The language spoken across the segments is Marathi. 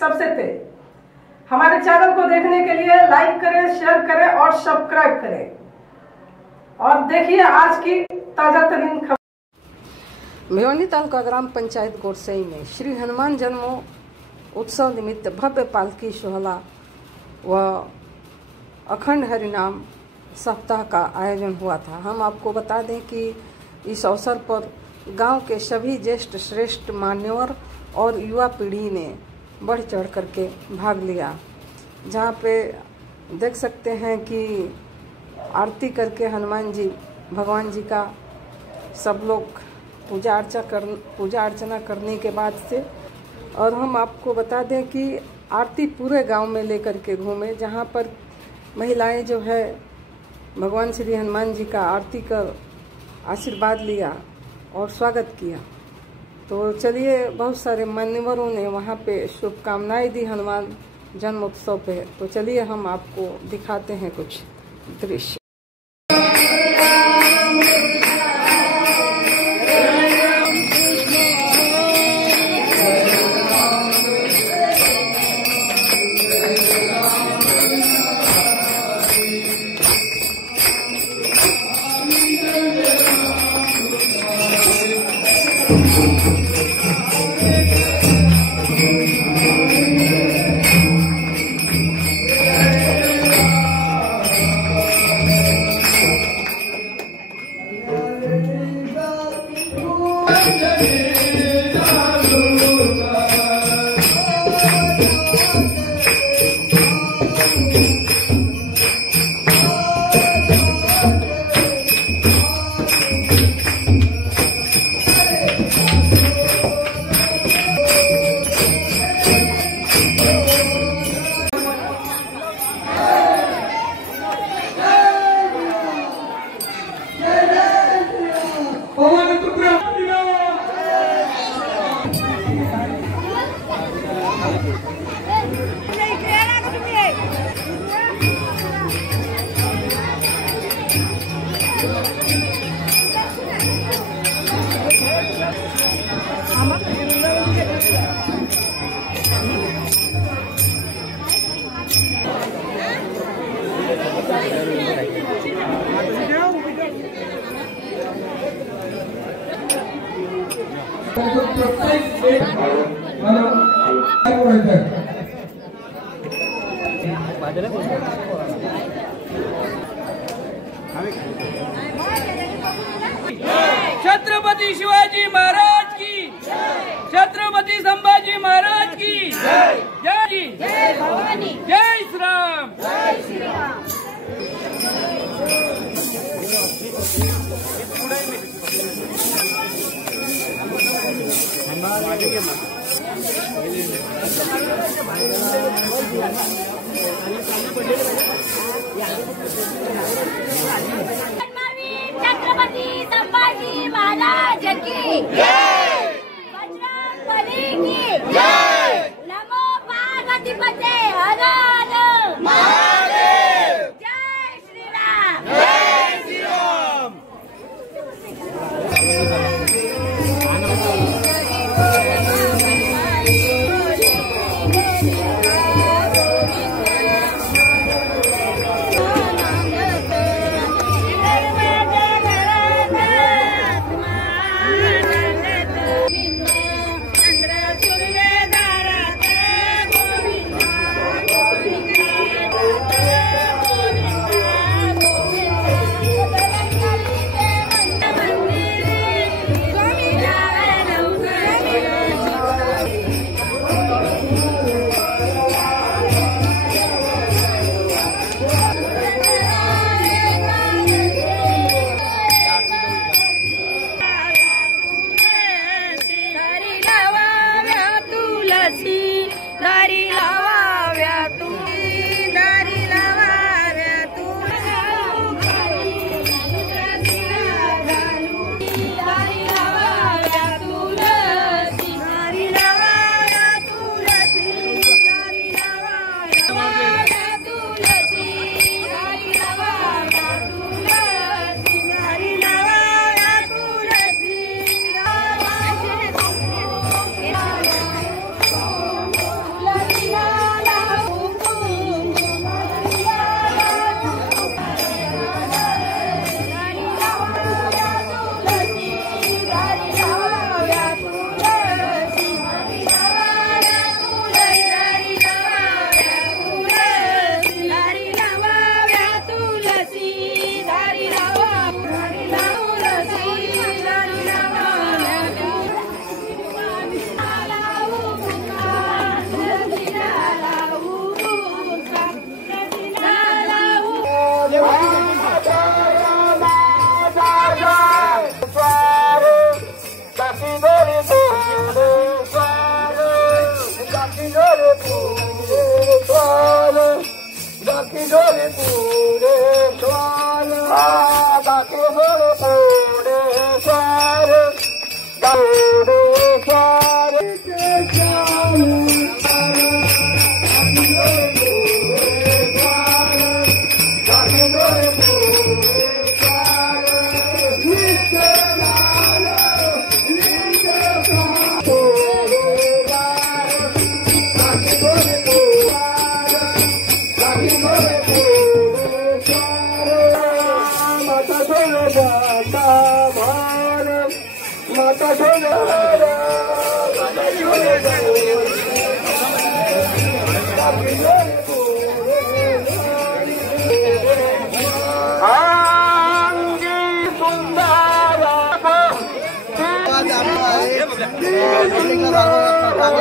सबसे तेज। हमारे चैनल को देखने के लिए लाइक करें, शेयर करें और सब्सक्राइब करें। और देखिए आज की ताजा तरीन खबर। भिवानी तालुका ग्राम पंचायत गोरसई में श्री हनुमान जन्म उत्सव निमित्त भव्य पालकी शोहला व अखंड हरिनाम सप्ताह का आयोजन हुआ था। हम आपको बता दें कि इस अवसर पर गांव के सभी ज्येष्ठ श्रेष्ठ मान्यवर और युवा पीढ़ी ने बढ़ चढ़ करके भाग लिया, जहां पे देख सकते हैं कि आरती करके हनुमान जी भगवान जी का सब लोग पूजा अर्चना करने के बाद से। और हम आपको बता दें कि आरती पूरे गांव में लेकर के घूमे, जहां पर महिलाएं जो है भगवान श्री हनुमान जी का आरती कर आशीर्वाद लिया और स्वागत किया। तो चलिए, बहुत सारे मान्यवरों ने वहां पे शुभकामनाएं दी हनुमान जन्म उत्सव पे। तो चलिए हम आपको दिखाते हैं कुछ दृश्य। छत्रपति शिवाजी महाराज की, छत्रपति संभाजी महाराज की जय। जय जय भवानी, जय श्री राम, जय श्री राम। छत्रपति संभाजी महाराज की जय, बजरंगबली की जय, नमो पार्वती पते हर हर महादेव, जय श्री राम, जय श्री राम।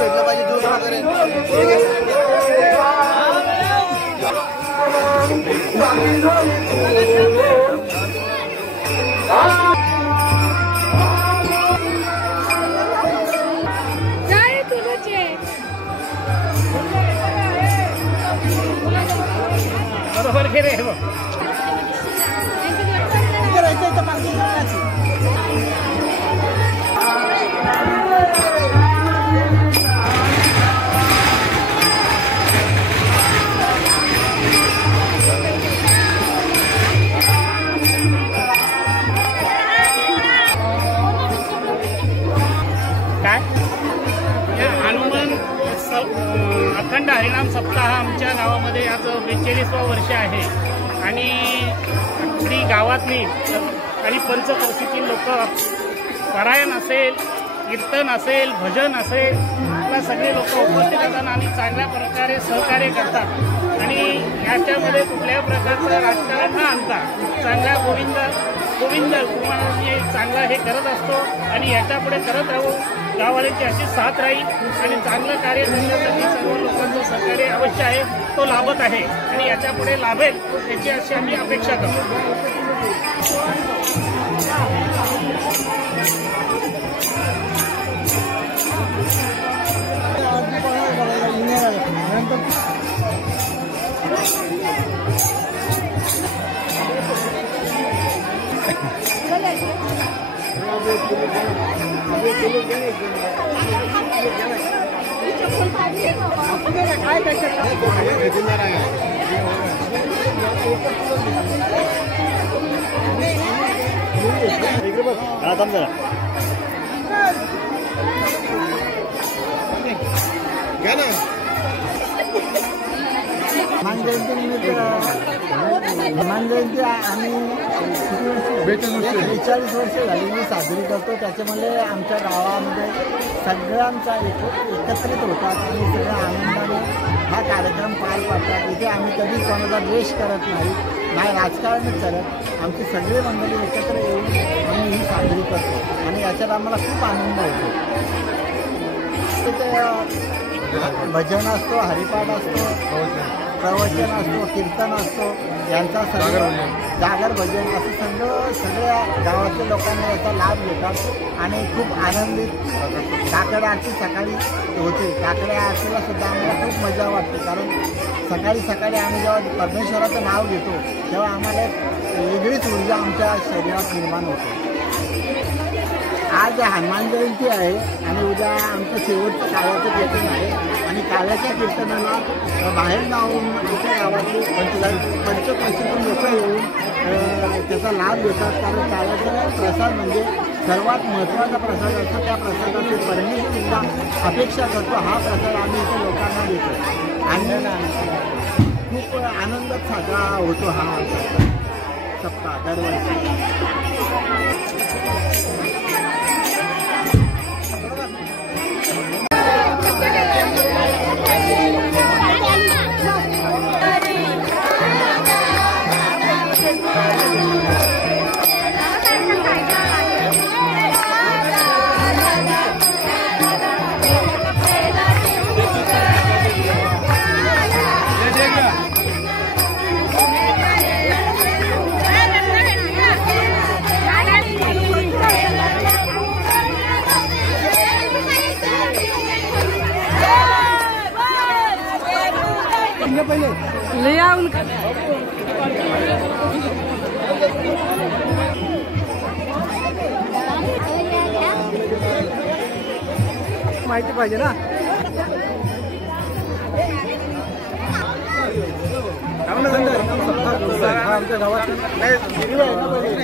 भेटलं पाहिजे दूध वगैरे बरोबर घे रे अखंड हरिनाम सप्ताह आमच्या गावामध्ये आज 42वा वर्ष आहे आणि अगदी गावातली काही पंचक्रोशीतील लोक पारायण असेल, कीर्तन असेल, भजन असेल, आपल्या सगळे लोक उपस्थित असतात आणि चांगल्या प्रकारे सहकार्य करतात आणि याच्यामध्ये कुठल्याही प्रकारचं राजकारण न आणता चांगल्या गोविंद कुमारांनी चांगलं हे करत असतो आणि याच्यापुढे करत राहू. गाववाल्यांची अशी साथ राहील आणि चांगलं कार्य करण्यासाठी सर्व लोकांचं सहकार्य अवश्य आहे, तो लाभत आहे आणि याच्यापुढे लाभेल याची अशी आम्ही अपेक्षा करतो. हनुमान जयंती आम्ही 42 वर्ष झालेली साजरी करतो. त्याच्यामुळे आमच्या गावामध्ये सगळ्यांचा एकत्रित होतात आणि सगळ्या आनंदाने हा कार्यक्रम पार पाडतात. इथे आम्ही कधी कोणाला द्वेष करत नाही राजकारणच करत. आमची सगळी मंडळी एकत्र येऊन आम्ही ही साजरी करतो आणि याच्यात आम्हाला खूप आनंद होतो. तिथे भजन असतो, हरिपाठ असतो, प्रवचन असतो, कीर्तन असतो, यांचा जागर भजन असं सगळ्या गावातल्या लोकांना याचा लाभ घेतात आणि खूप आनंदित. काकड आरती सकाळी होते. काकड आरतीला सुद्धा आम्हाला खूप मजा वाटते कारण सकाळी आम्ही जेव्हा परमेश्वराचं नाव घेतो तेव्हा आम्हाला वेगळीच ऊर्जा आमच्या शरीरात निर्माण होते. आज हनुमान जयंती आहे आणि उद्या आमचं शेवटचं काव्याचं कीर्तन आहे आणि काव्याच्या कीर्तनाला बाहेर जाऊन आमच्या गावातले पंचक्रोशीतून लोक येऊन त्याचा लाभ घेतात कारण काव्याचा प्रसाद म्हणजे सर्वात महत्त्वाचा प्रसाद असतो. त्या प्रसादाची परमेश्वरसुद्धा अपेक्षा करतो. हा प्रसाद आम्ही इथे लोकांना देतो आणि खूप आनंदात साजरा होतो हा सप्ताह दरवर्षी. ले आ उनका माहिती पाहिजे ना. हा आमच्या गावातील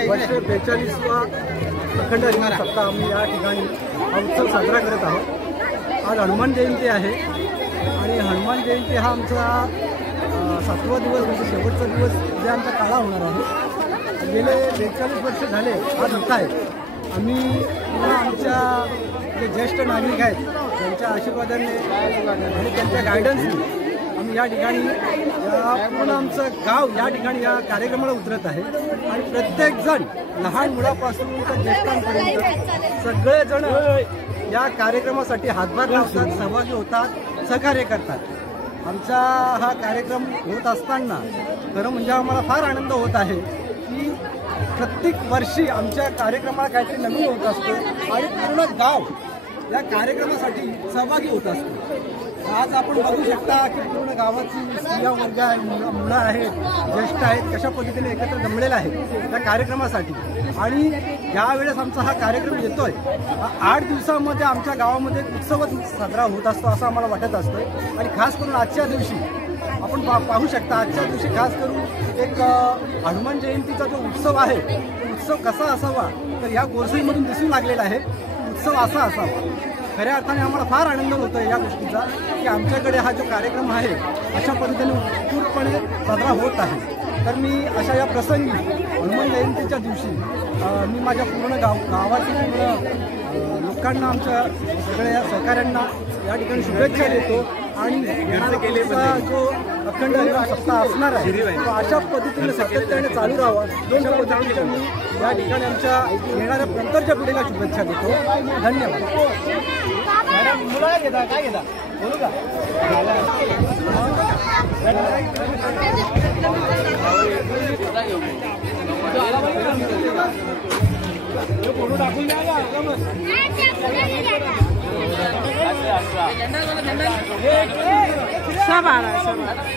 42वा अखंड हरिनाम सप्ताह आम्ही या ठिकाणी हा उत्सव साजरा करत आहोत. आज हनुमान जयंती आहे आणि हनुमान जयंती हा आमचा 7वा दिवस म्हणजे शेवटचा दिवस जे आमचा काळा होणार आहे. गेले 42 वर्ष झाले आज होत आहे. आम्ही पुन्हा आमच्या जे ज्येष्ठ नागरिक आहेत त्यांच्या आशीर्वादाने आणि त्यांच्या गायडन्सने आम्ही या ठिकाणी पूर्ण आमचं गाव या ठिकाणी या कार्यक्रमाला उतरत आहे. आणि प्रत्येकजण लहान मुलापासून तर ज्येष्ठांपर्यंत सगळेजण या कार्यक्रमासाठी हातभार लावतात, सहभागी होतात, सहकार्य करतात. आमचा हा कार्यक्रम होत असताना खरं म्हणजे आम्हाला फार आनंद होत आहे की प्रत्येक वर्षी आमच्या कार्यक्रमाला काहीतरी नवीन होत असतो आणि पूर्ण गाव या कार्यक्रमासाठी सहभागी होत असतो. आज आपण बघू शकता की पूर्ण गावाची स्त्रिया वर्ग आहे, मुलं आहेत, ज्येष्ठ आहेत, कशा पद्धतीने एकत्र जमलेले आहेत या कार्यक्रमासाठी. आणि यावेळेस आमचा हा कार्यक्रम येतोय 8 दिवसामध्ये आमच्या गावामध्ये उत्सवच साजरा होत असतो असं आम्हाला वाटत असतं. आणि खास करून आजच्या दिवशी आपण पाहू शकता, आजच्या दिवशी खास करून एक हनुमान जयंतीचा जो उत्सव आहे तो उत्सव कसा असावा तर या गोरसईमधून दिसून लागलेला आहे. उत्सव असा असावा. खऱ्या अर्थाने आम्हाला फार आनंद होतो या गोष्टीचा की आमच्याकडे हा जो कार्यक्रम आहे अशा पद्धतीने उत्स्फूर्तपणे साजरा होत आहे. तर मी अशा या प्रसंगी हनुमान जयंतीच्या दिवशी मी माझ्या पूर्ण गावातील पूर्ण लोकांना, आमच्या सगळ्या सहकाऱ्यांना या ठिकाणी शुभेच्छा देतो. आणि येणारा जो अखंड हरिनाम सप्ताह असणार आहे तो अशा पद्धतीने सातत्याने चालू राहावा अशा पद्धतीच्या मी या ठिकाणी आमच्या येणाऱ्या नंतरच्या पिढीला शुभेच्छा देतो. धन्यवाद. मॅडम मुलं काय घेता, काय घेता बोलू का? फोटो टाकून द्या. सब आ रहा है, सब आ रहा है.